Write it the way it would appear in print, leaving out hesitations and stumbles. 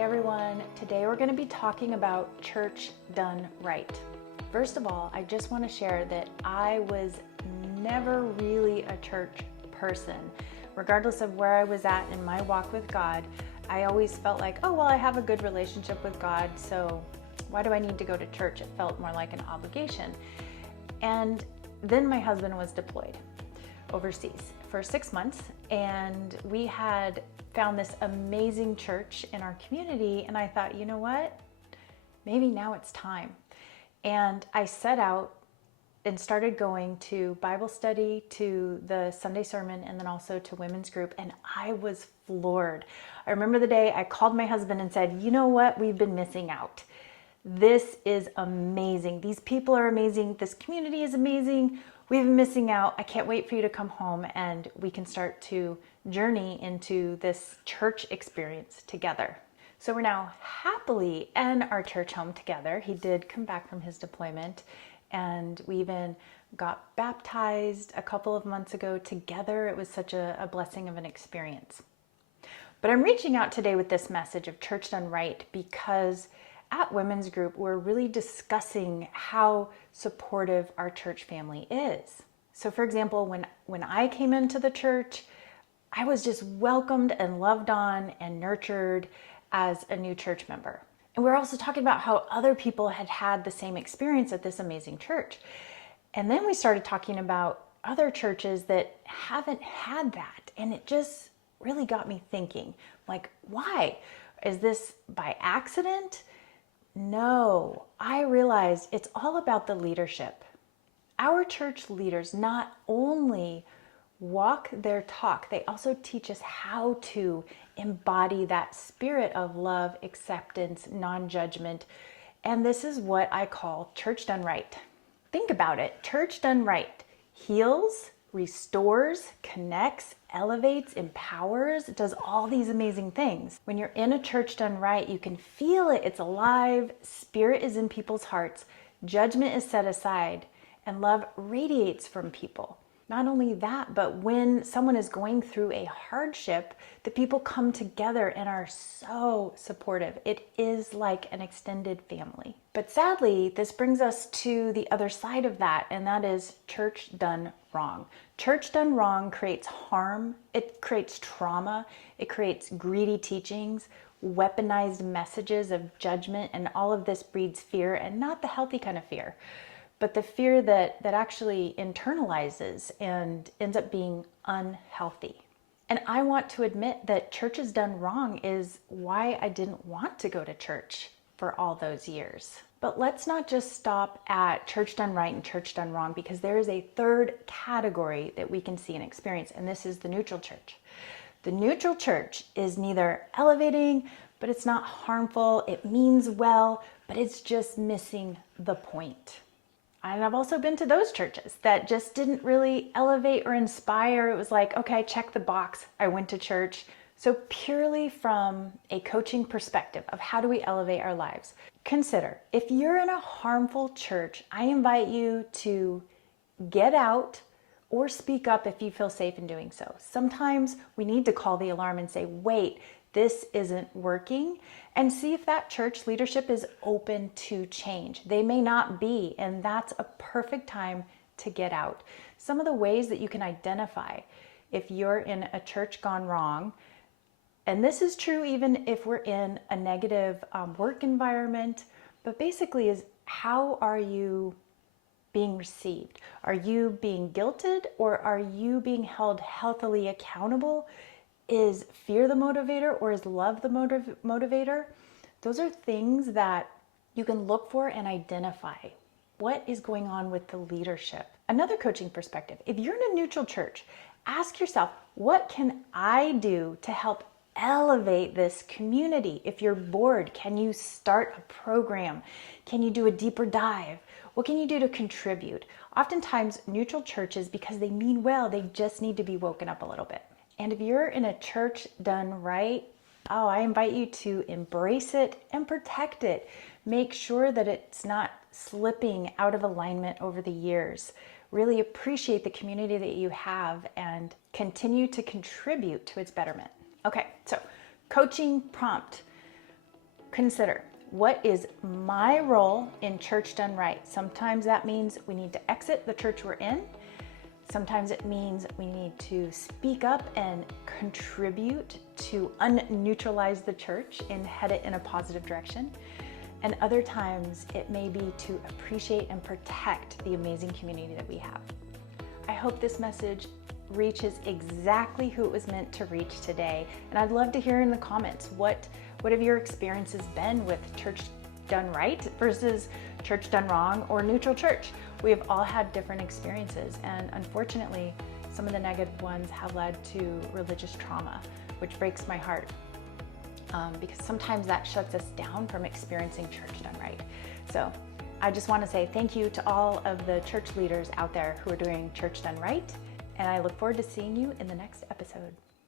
Hey everyone, today we're going to be talking about church done right. First of all, I just want to share that I was never really a church person. Regardless of where I was at in my walk with God, I always felt like, oh, well, I have a good relationship with God, so why do I need to go to church? It felt more like an obligation. And then my husband was deployed overseas for 6 months, and we had found this amazing church in our community, and I thought, you know what? Maybe now it's time. And I set out and started going to Bible study, to the Sunday sermon, and then also to women's group, and I was floored. I remember the day I called my husband and said, you know what? We've been missing out. This is amazing. These people are amazing. This community is amazing. We've been missing out. I can't wait for you to come home and we can start to journey into this church experience together. So we're now happily in our church home together. He did come back from his deployment, and we even got baptized a couple of months ago together. It was such a blessing of an experience. But I'm reaching out today with this message of church done right because at women's group, we're really discussing how supportive our church family is. So for example, when I came into the church, I was just welcomed and loved on and nurtured as a new church member. And we're also talking about how other people had had the same experience at this amazing church. And then we started talking about other churches that haven't had that. And it just really got me thinking, like, why? Is this by accident? No, I realized it's all about the leadership. Our church leaders not only walk their talk, they also teach us how to embody that spirit of love, acceptance, non-judgment. And this is what I call church done right. Think about it. Church done right heals, restores, connects, elevates, empowers, does all these amazing things. When you're in a church done right, you can feel it. It's alive. Spirit is in people's hearts. Judgment is set aside, and love radiates from people. Not only that, but when someone is going through a hardship, the people come together and are so supportive. It is like an extended family. But sadly, this brings us to the other side of that, and that is church done wrong. Church done wrong creates harm, it creates trauma, it creates greedy teachings, weaponized messages of judgment, and all of this breeds fear, and not the healthy kind of fear, but the fear that actually internalizes and ends up being unhealthy. And I want to admit that church is done wrong is why I didn't want to go to church for all those years. But let's not just stop at church done right and church done wrong, because there is a third category that we can see and experience, and this is the neutral church. The neutral church is neither elevating, but it's not harmful. It means well, but it's just missing the point. And I've also been to those churches that just didn't really elevate or inspire. It was like, okay, check the box. I went to church. So purely from a coaching perspective of how do we elevate our lives, consider if you're in a harmful church, I invite you to get out or speak up if you feel safe in doing so. Sometimes we need to call the alarm and say, wait, this isn't working, and see if that church leadership is open to change. They may not be, and that's a perfect time to get out. Some of the ways that you can identify if you're in a church gone wrong, and this is true even if we're in a negative work environment, but basically is how are you being received? Are you being guilted, or are you being held healthily accountable? Is fear the motivator, or is love the motivator? Those are things that you can look for and identify. What is going on with the leadership? Another coaching perspective, if you're in a neutral church, ask yourself, what can I do to help elevate this community? If you're bored, can you start a program? Can you do a deeper dive? What can you do to contribute? Oftentimes, neutral churches, because they mean well, they just need to be woken up a little bit. And if you're in a church done right, oh, I invite you to embrace it and protect it. Make sure that it's not slipping out of alignment over the years. Really appreciate the community that you have and continue to contribute to its betterment. Okay, so coaching prompt. consider, what is my role in church done right? Sometimes that means we need to exit the church we're in. Sometimes it means we need to speak up and contribute to unneutralize the church and head it in a positive direction. And other times it may be to appreciate and protect the amazing community that we have. I hope this message reaches exactly who it was meant to reach today. And I'd love to hear in the comments, what have your experiences been with church done right versus church done wrong or neutral church? We have all had different experiences, and unfortunately, some of the negative ones have led to religious trauma, which breaks my heart because sometimes that shuts us down from experiencing church done right. So I just want to say thank you to all of the church leaders out there who are doing church done right, and I look forward to seeing you in the next episode.